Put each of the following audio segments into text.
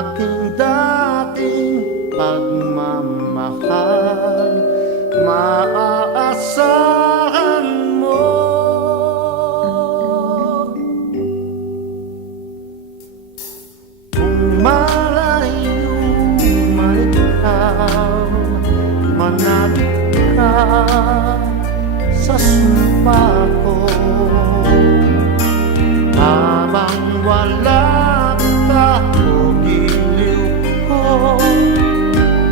aking dating pagmamahal, maaasahan mo. Kung malayo man ikaw, manabik ka sa sumpa ko. Habang wala ka o giliw ko,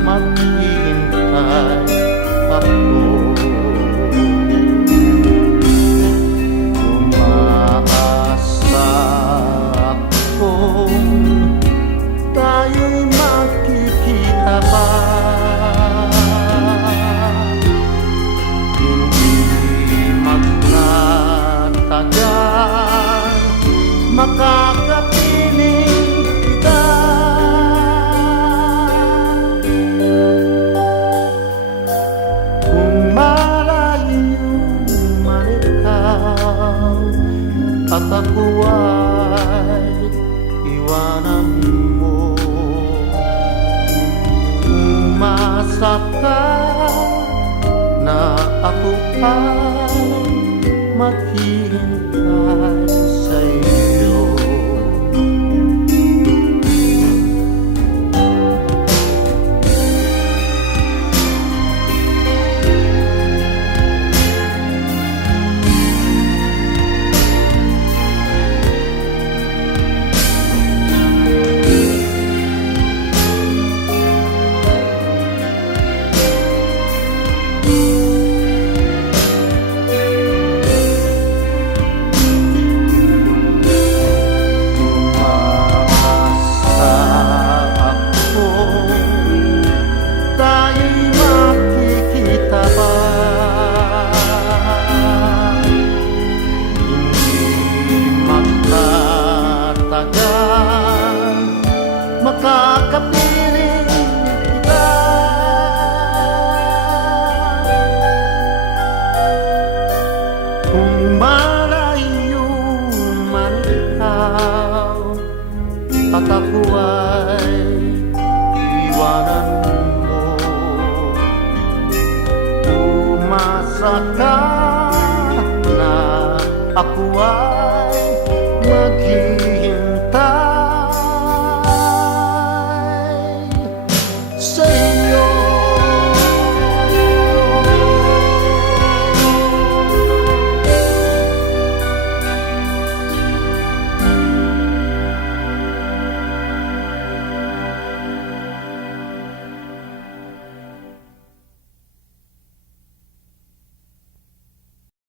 maghihintay ako. Umaasa akong tayo'y magkikita pa. Hindi magtatagal, makakapiling kita. Kung malayo man ikaw at ako ay iwanan mo, umasa ka na ako ay maghihintay sa'yo. Makakapiling kita. Kung malayo man ikaw at ako ay iwanan mo, umasa ka na ako ay maghihintay